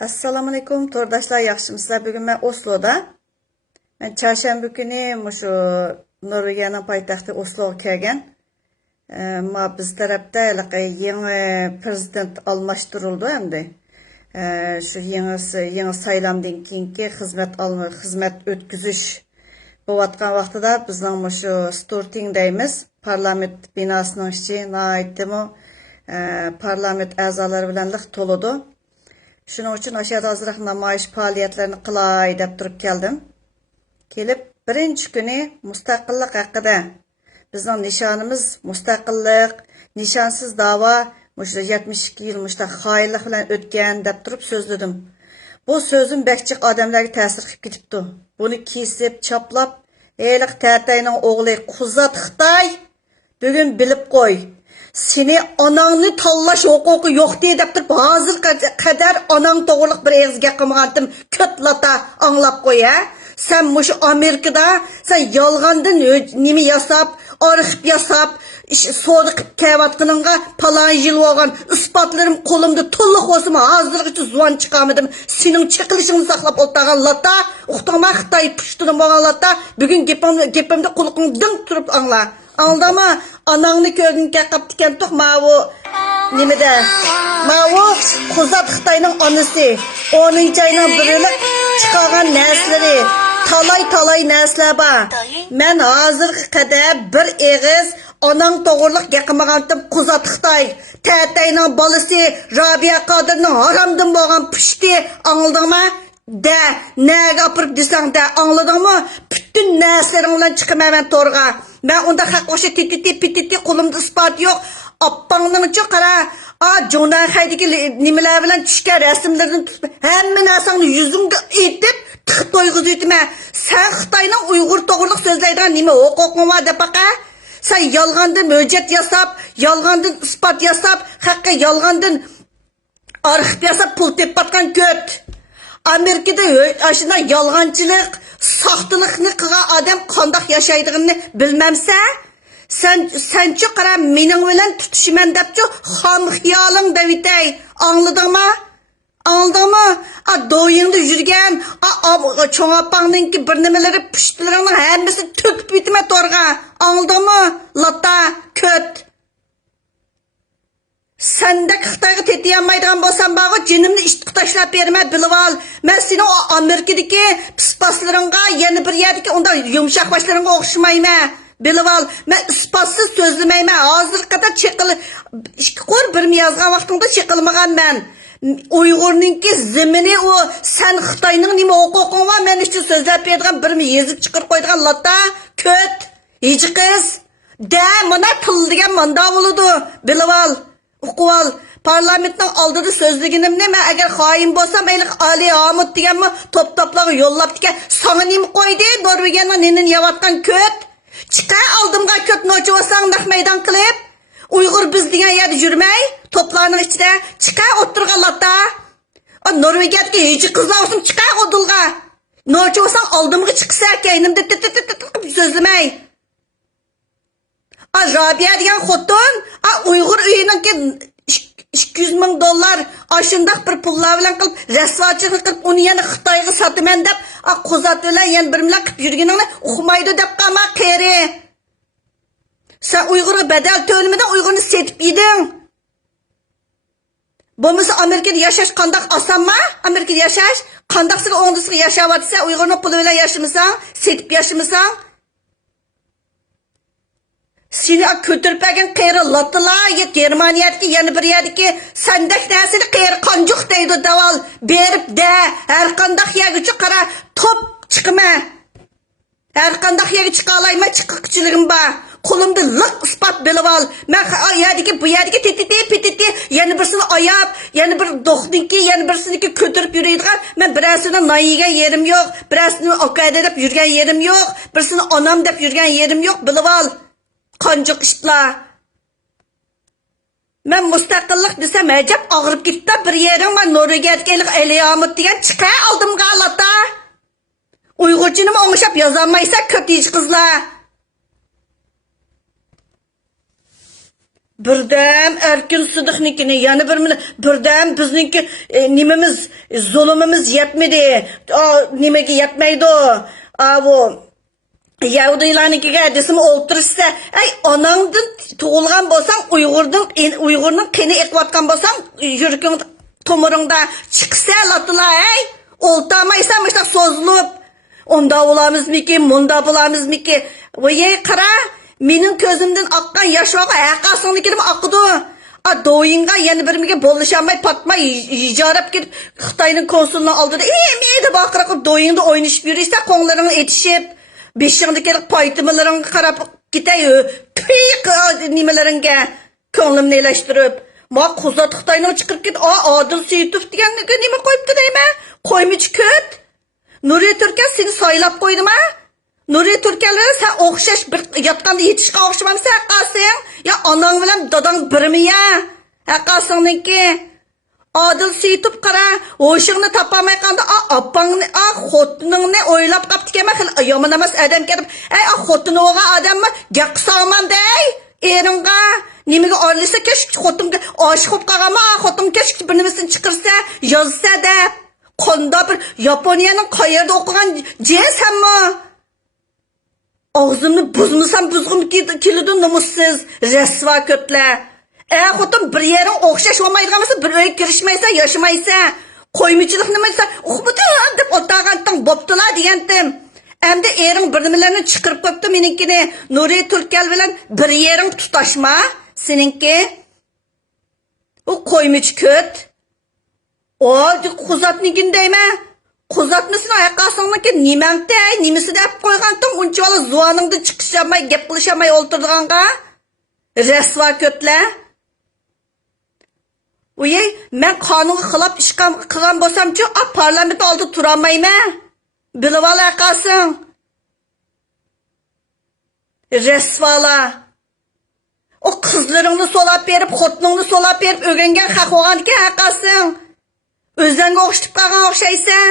Assalamu alaikum tordaşlar, yaxşımısızlar? Bugün ben Oslo'da. Ben çarşamba günü şu Norvegiyanın paytaxtı Oslo'ga kelgan. Ma biz tarafda yeni prezident almashtirildi endi. Şu yeni saylamdan keyingi xizmat o'tkazish bo'layotgan vaqtida bizning şu Stortingdaymiz. Parlament binasının içi naytimi parlament a'zolari bilan liq to'ladi. Şunun için aşağıda azraq namoyish faoliyatlarini qilay deb turib keldim. Kelib birinchi kuni mustaqillik haqida bizning nishonimiz mustaqillik, nishonsiz da'vo, 72 yil xoinlik bilan o'tgan deb turib so'zladim. Bu so'zim bakchiq odamlarga ta'sir qilib ketibdi. Buni kesib, choplab, "Eyliq Tatayning o'g'li Quzat Xitoy, bugun bilib qo'y. Seni anangni tanlash huquqi yo'q deb turib hozir qadar anang to'g'riliq bir egizga qilmagandim. Ko'tlata anglab qo'y ha. Sen mushu Amerikada sen yolg'ondan nima yasab, arxiv yasab, so'da qilib kelayotganingga palon yil bo'lgan isbotlarim qo'limda to'liq olsam hozirgacha zuvan chiqarmadim. Sening chiqilishingni saqlab o'tirgan latta, uqtama Xitoy pushtini bo'lgan latta, bugun gapimda quliqingdan turib angla. Aldama anangni ko'rginga qaptikan to'q mavu nimada? Mavu Quzat Xitoyning onasi 10-ayning birida chiqargan naslari talay naslar bor. Men hozirga qadar bir eg'iz onang to'g'riliq gapirmagandim. Quzat Xitoy Tatayning bolasi Robiya Qodirning haromdan bo'lgan pushti angladingmi? Da nega opirib desang da angladingmi? Bütün naslaring bilan chiqaman men to'rga. Ben onda haqqoshi titi qo'limda isbot yo'q. Appangning qara, Jondan haydagi nimalar bilan tushgan rasmlarni hamma narsani yuzingga aytib to'yg'izib o'tma. Sen Xitoyning Uyg'ur to'g'riliq so'zlaydigan nima huquqing bor deb baqa? Sen yolg'ondan hujjat yasab, yolg'ondan isbot yasab, haqqa yolg'ondan arxiv yasab pul tepatgan ko't. Amerikada ashuna yolg'onchilik, saxtalikni qilgan odam qandoq yashaydig'ini bilmamsa, sen-chi qara mening bilan tutishman debchi xom xiyoling davitay, angladingmi? Angladingmi? Doyingda yurgan, cho'ng opangninki bir nimalari pushtlaringning hammasi to'kib bitma to'rga. Angladingmi? Latta, ko't. Sendek Xitoyga tetiyolmaydigan bo'lsam bag'i jinimni ishtiq tashlab berma, bilib ol. Men seni o Amerikadagi pispaslaringga, yana bir yerdagi unda yumshoq boshlaringga o'xshamayman. Bilib ol, men isbotsiz so'zlamayman. Hozir qadar ikki qo'r bir yozgan vaqtimda chiqilmaganman. Uyg'urninki zimini o sen Xitoyning nima huquqing bor men uchun so'zlab beradigan bir yezib chiqarib qo'yadigan latta, ko't, hiji qiz. Da mana til degan manda bo'ladi. Bilib ol. Uqval parlamentning oldida so'zliginimni men agar xoin bo'lsam, ayliq Ali Hamid deganmi top-toplag'i yo'llab degan sana nima qo'ydi? Norvegiyaning nenini yavatgan ko't. Chiqa oldimga ko't nochi bo'lsang naq maydon qilib, Uyg'ur biz degan yerda yurmay, toplarning ichida chiqa o'tirgan latta. Norvegiyadagi hech qizlar olsin chiqa o'dilga. Nochi bo'lsang oldimga chiqsa, keynimda so'zlamay. Robiya degan xotin, Uyg'ur uyininki $200,000 aşındaq bir pullar bilan qilib, rasvochilik qilib, uni yana Xitoyga sotaman deb, Quzat bilan yana bir bilan qilib yurganingni uqmaydi deb qama qeri. Sen Uyg'urga badal to'lamadan Uyg'urni setib yeding. Bo'lmasa Amerikada yashash qandoq osanmi? Amerikada yashash qandoqsiga o'ngdisiga yashayotsa, Uyg'urning puli bilan yashamasang, setib yashamasang, seni ko'tirib bergan qeri latlar, Germaniyadagi yana bir yerdagi sandak narsani qeri qanjuq deydi daval berib da har qandoq yerga qara top chiqma. Har qandoq yerga chiqa olayma, chiqqichiligim bor. Qo'limda liq isbot bilib ol. Men bu yerdagi titi yana birsini oyab, yana bir do'xninki, yana birsiniki ko'tirib yuradigan, men birasini nayigan yerim yo'q, birasini okayda deb yurgan yerim yo'q, birsini onam deb yurgan yerim yo'q, bilib ol. Qanjiq ishlar. Men mustaqillik desam ajab og'rib ketdi. Bir yerim men Norvegiyadagi Ali Hamid degan chiqa oldimga latta. Uyg'urchini o'ngishab yozolmaysa ko'tish qizlar. Birdam Erkin Sıdık'nikini, yani birdam bizniki nimemiz, zulümümüz yetmedi. Nimeki yetmeydi o. Bu Yahudilarnikiga desim o'ltirishsa, onangdan tug'ilgan bo'lsang, Uyg'urning qini eqiyotgan bo'lsang, yuraging tomiringda chiqsa latila, o'ltamaysan, mana so'zlib. Onda bo'lamizmiki, munda bo'lamizmiki? Voy, qara, mening ko'zimdan oqqan yoshog'i haqasingnikini oqidi. Doyinga yana birimiga bo'lishamay, patmay, ijarab kelib Xitoyning konsulini oldida, meni baqirib doyingda o'ynashib yursa, qo'nglaring etishib, beshingdagi paytimalaring qarab ketay, piq nimalaringga ko'nglimni elashtirib, ma quzat Xitoyning chiqib ket, Odil Seyitov deganga nima qo'yibdi deyman? Qo'ymichi ko't. Nuriy Turkan seni saylab qo'ydimi? Nuriy Turkanlar sen o'xshash bir yotganda yetishga o'xshamamsan, haqasing? Ya onang bilan dadang birmi ya? Haqasingniki. Odil Seyitov qara, o'shingni topamay qanda, opangni, xotiningni o'ylab qaptikeman, yomon emas adam kelib, xotini o'g'a odammi? Gaqsaman dey. Eringa nimaga orlisa kesh xotinga oshiq bo'lib qolganmi? Xotin kesh bir nimasini chiqarsa, yozsa deb. Qonda bir Yaponiyaning qayerda o'qigan jensanmi? Ağzımni buzmasam buzg'um keladi nomussiz rasvo ko'tlar. Xotin bir yerin o'xshash olmaydigan bo'lsa, bir uyga kirishmaysa, yashamaysa, qo'ymichilik nima desa, "Uxbudan" deb o'tag'andan bo'ptilar degandim. Endi ering bir nimalarni chiqarib qo'yibdi meninkini. Nuriy Turkal bilan bir yering tutashma, seninki. U qo'ymich ko't. Quzatnikini deyman. Quzatmasini ayaqasingniki nimangda, nimasi deb qo'ygandim, uncha zuvaningda chiqishamay, gap qilishamay o'ltirganga. Rasvo ko'tlar. Uy, men qonunga xilof ish qilgan bo'lsam-chi, parlament oldida tura olmayman. Bilib ol ayaqasing. Rasvolar. O qizlaringni solab berib, xotiningni solab berib, o'rgangan haq bo'lganki ayaqasing. O'zingga o'xshatib qolgan o'xshaysan.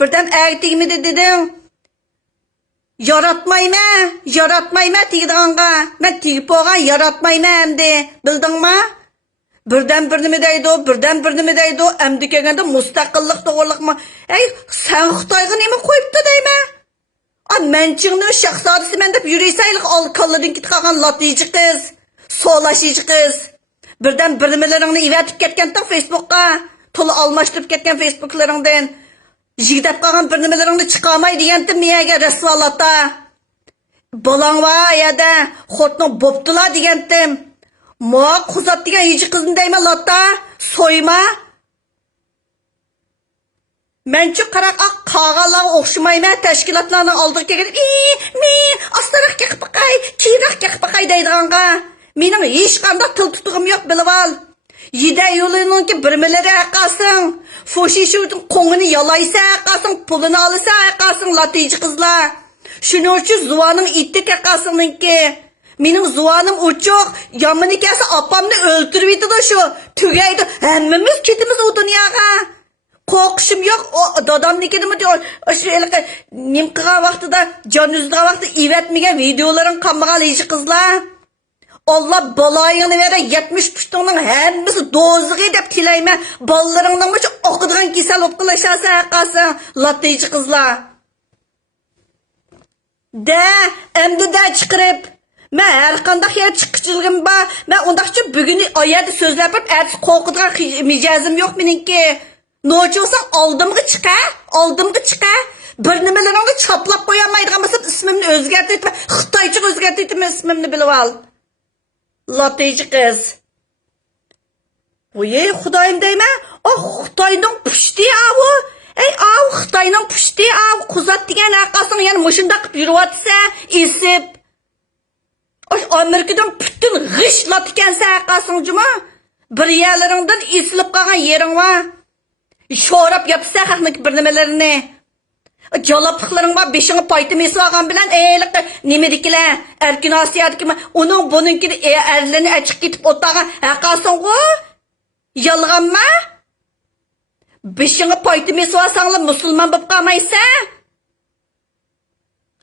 Birdan tegmidi dedim. Yaratmayman tegdiganga. Men tegib bo'lgan yaratmayman endi. Bildingmi? Birdan bir nima deydi, endi kelganda mustaqillik to'g'riliqmi? Sen Xitoyga nima qo'yibdi deyman? Menchingni shahzodasiman deb yuraysaylik olqonlardan ketib qolgan latiyichi qiz, so'lashichi qiz. Birdan bir nimalaringni ivatib ketgandan Facebook'ga, to'la almashtirib ketgan Facebook'laringdan. Jigdab qolgan bir nimalaringni chiqarmay degandim miyaga rasvolata. Bolang va yada xotning bo'ptilar degandim. Ma quzat degan yichi qizni deyman latta, so'yma. Menchu qaraq qog'alar o'xshamayman, tashkilotlarning oldiga kelib, "Astaroq qilib qo'y, kiyroq qilib qo'y" deydiganga. Mening hech qanday til tutug'im yo'q, bilib ol. Yida yo'liningki birmalari aqasing. Foshishuvning qo'ngini yalaysa aqasing, pulini olsa aqasing latiyichi qizlar. Shuning uchun zuvaning ittik aqasingninki. Mening zuvanim uchoq, yomini kelsa opamni o'ltirib yetadi shu. Tugaydi, hammamiz ketimiz u dunyoga. Qo'rqishim yo'q, dadamnikidimi diyor. Shu nim qilgan vaqtida, jon uzdigan vaqtida ivatmagan videolaring qolmagan yichi qizlar. Allah balayını vere 70 puştuğunun hemmisi dozığı dep tilayman. Ballarının mı okuduğun kisel opkulaşarsa yakasın. Latıyıcı kızlar. Emdi de çıkırıp. Ben her kandak yer çıkıcılığım var. Ben ondakça bugünü ayette sözler yapıp ertesi korkuduğun micazım yok benimki. Ne olursa aldımgı çıkar. Bir nimelerini çaplap koyamaydı ama ismimni özgertiydim. Xitaycık özgertiydim ismimni bilip al. Latiyichi qiz. Voy, Xudoyim deyman. Xitoyning pushti avu. Xitoyning pushti avu quzat degan aqasini yana mushunda qilib yuryapsa, esib. Amerikadan butun g'ishlat ekansa aqasingmi? Bir yerlaringdan esilib qolgan yering bor. Sho'rab yopsa haqnik bir nimalarini. Jalapıqlarың var, beşini paytı meslagan bilen nemedikiler, erkin asiyadikime, onun bununkini erlerini açık gitip otağa haqasın o? Yalgan mı? Beşini paytı meslasanla musulman bıp kalmaysa?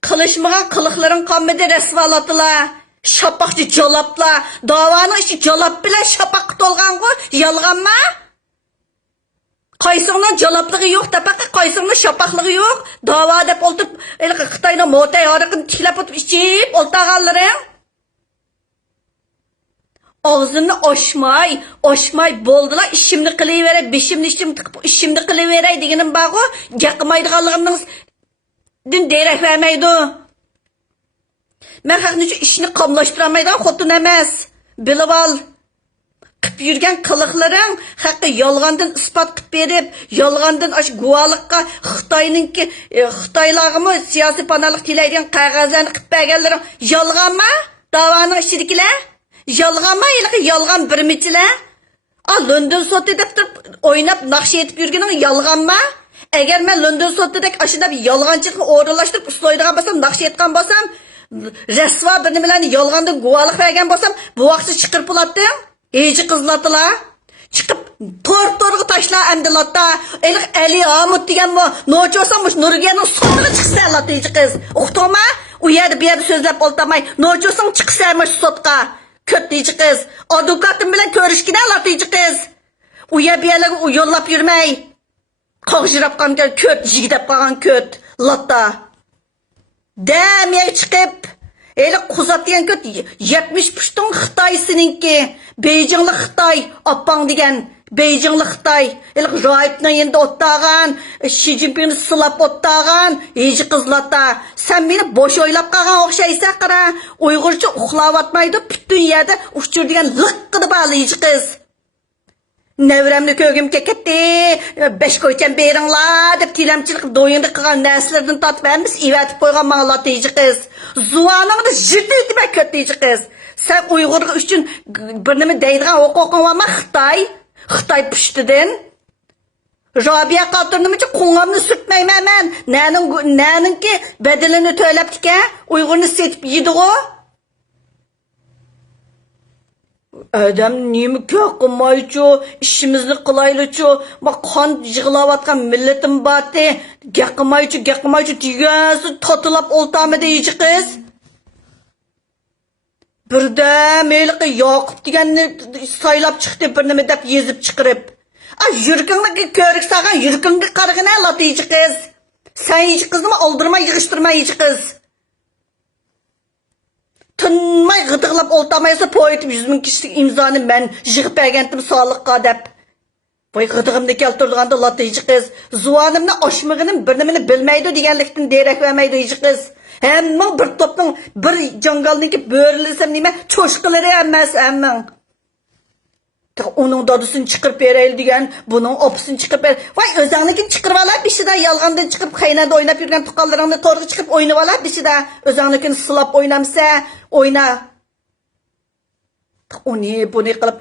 Kılışmağın kılıkların kalmadı resvalatılar. Şapaqçı jalapla, davanın işi jalap bilan şapaq to'lgan-ku, yolg'onmi? Qaysingning jalopligi yo'q, tapaqa qaysingning shapaqligi yo'q. Davo deb o'ltib, Xitoyning motay hariqini tiklab o'tib ichib o'ltaganlaring. Ağzını oşmay boldular, işimni qilaveray, beshimni ishimni qilaveray deganim bor-ku, gaqmaydiganligimning derak vermaydi. Men haqni ishni qamlashtirolmaydigan xotin emas. Bilib ol. Qilib yurgan qiliqlaring haqqi yolg'ondan isbot qilib berib, yolg'ondan ash guvohlikqa Xitoylarga siyosiy panalik tilaydigan qog'ozlarni qilib berganlaring yolg'onmi? Da'voning ichidagilar yolg'onmi? Yolg'on birmichilar? London soti deb turib o'ynab naqsha etib yurganing yolg'onmi? Agar men London sotidek ashunday yolg'onchilikni o'rinlashtirib uslaydigan bo'lsam, naqsha etgan bo'lsam, rasvo bir nimalarni yolg'ondan guvohlik bergan bo'lsam, bu vaqtda chiqirib bo'lading. Eci qizlatdilar. Chiqib torga tashla amdilatda. Ali Amud degan bu nocho'sammış Nurgenning sotiga chiqsa latiji qiz. Uqtoma? U yerda bu yerda so'zlab oltamay. Nocho'sam chiqsaymış sotqa. Kötüji qiz. Advokatim bilan ko'rishgida latiji qiz. U yer bu yerlarga yo'llab yurmay. Qog'jirab qolgan ko't, yigidab qolgan ko't. Latta. Damiga chiqib quzat degan ko't 70 pushtung Xitoysininki. Beijinglik Xitoy, Appang degan Beijinglik Xitoy. Ro'yibni endi o'ttagan, Xi Jinpingni silab o'ttagan, eji qizlata. Sen meni bo'sh o'ylab qolgan o'xshaysan, qara. Uyg'urcha uxlayotmaydi, butun yerda uchur degan liqqidi bor eji qiz. Nevramni ko'gimga ketdi, 5 qo'ychan beringlar deb tilamchilik do'yinda qilgan narsalardan tatmaymiz, evatib qo'ygan manglar eji qiz. Zuvaningni jiddiy deb ketdi qiz. Sen Uyg'urga uchun bir nima deydigan huquqing bormi? Xitoy pushtidan. Robiya Qotirnimicha qo'ng'amni sutmayman men. Naninki badalini to'labdi-ku, Uyg'urni setib yedi-ku. Adam nima qilmaychu, ishimizni qilaylichu, qon yig'layotgan millatim bordi. Gaqmaychu degansi totilab o'ltami deychi qiz. Birda meliqi Yoqub deganni saylab chiqdi bir nima deb yezib chiqirib. Yurkingni ko'rik saqan yurkingga qarag'ina latiji qiz. Sen yichi qizni oldirma, yig'ishtirma yichi qiz. Tinmay g'idiqlab o'ltamaysa poyitib 100 ming kishilik imzoni men yig'ib bergandim sog'liqqa deb. Voy g'idig'imni keltirganda latiji qiz. Zuvanimni oshmig'inim bir nimani bilmaydi deganlikdan derak vermaydi yichi qiz. Hamma bir topning bir jangalniki bo'rilisam nima cho'shqilari emas hamma. Onun dadısını chiqirib berayli degan, buning opasini chiqirib ber. Voy o'zingnikini chiqirib olab, bishida yolg'ondan chiqib qaynada o'ynab yurgan tuqqanlaringni to'rga chiqib o'ynab olab, bishida o'zingnikini silab o'ynamsa, o'yna. Uni buni qilib,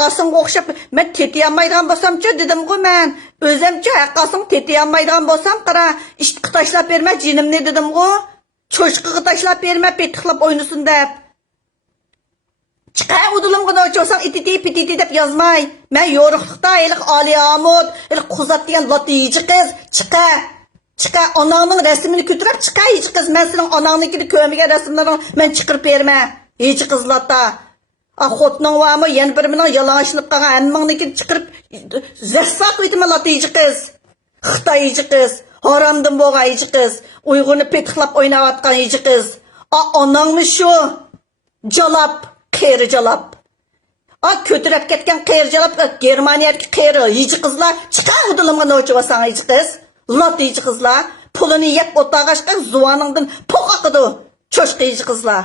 qasımga o'xshab, men tetiyolmaydigan bo'lsam-chi dedim-ku men. O'zimcha qasım tetiyolmaydigan bo'lsam, qara, ishqi tashlab berma jinimni dedim-ku. Cho'shqiga tashlab berma, petiqlab o'ynasin deb. Chiqa udulimga nocho'san ititi deb yozmay. Men yo'riqlikda Ali Amud, quzat degan latiji qiz, chiqa onangning rasmini ko'tarib chiqa yichi qiz. Men sening onangnikini ko'migan rasmlarini men chiqirib berma. Yichi qizlatda. Xotning vami yana bir mening yalang'ishib qolgan hammangnikini chiqirib zasfaq etma latiji qiz. Xitoy yichi qiz. Haramdan bo'lgan yichi qiz. Uyg'urni petiqlab o'ynayotgan yichi qiz. Onangmi shu? Jalab qeri jalab. Ko'tirib ketgan qeri jalab Germaniyadagi qeri yichi qizlar chiqar udilimga nochivasang yichi qiz. Lot yichi qizlar pulini yeb o'tag'ashqa zuvaningdan poq oqidi. Cho'shqa yichi qizlar.